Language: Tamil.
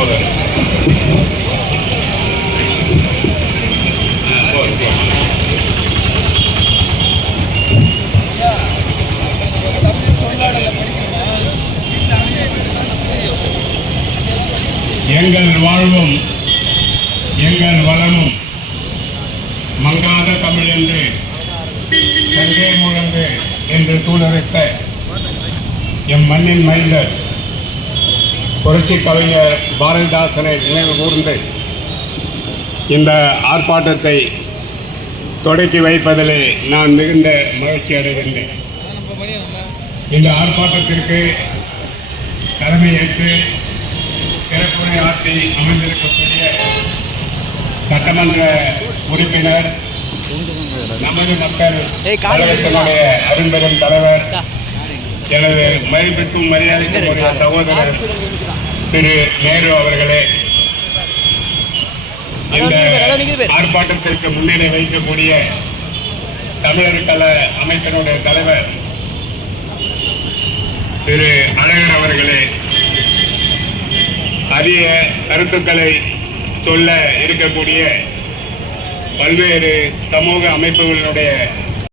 சகோதரர் எங்கள் வாழ்வும் எங்கள் வளமும் மங்காத தமிழ் என்று கங்கே முழங்கு என்று சூழலைத்த எம் மண்ணின் மைந்தர் புரட்சி கவிஞர் பாரதிதாசனை நினைவு கூர்ந்து இந்த ஆர்ப்பாட்டத்தை தொடக்கி வைப்பதிலே நான் மிகுந்த மகிழ்ச்சி அடைகின்றேன். இந்த ஆர்ப்பாட்டத்திற்கு தலைமையேற்று சிறப்புரை ஆற்றி அமர்ந்திருக்கக்கூடிய சட்டமன்ற உறுப்பினர் நமது மக்கள் கழகத்தினுடைய அரும்பெரும் தலைவர் எனது மதிப்பிற்கும் மரியாதைக்கும் சகோதரர் திரு நேரு அவர்களே இந்த ஆர்ப்பாட்டத்திற்கு முன்னிலை வைக்கக்கூடிய தமிழர் கல அமைப்பினுடைய தலைவர் திரு அழகர் அவர்களே அரிய கருத்துக்களை சொல்ல இருக்கக்கூடிய பல்வேறு சமூக அமைப்புகளினுடைய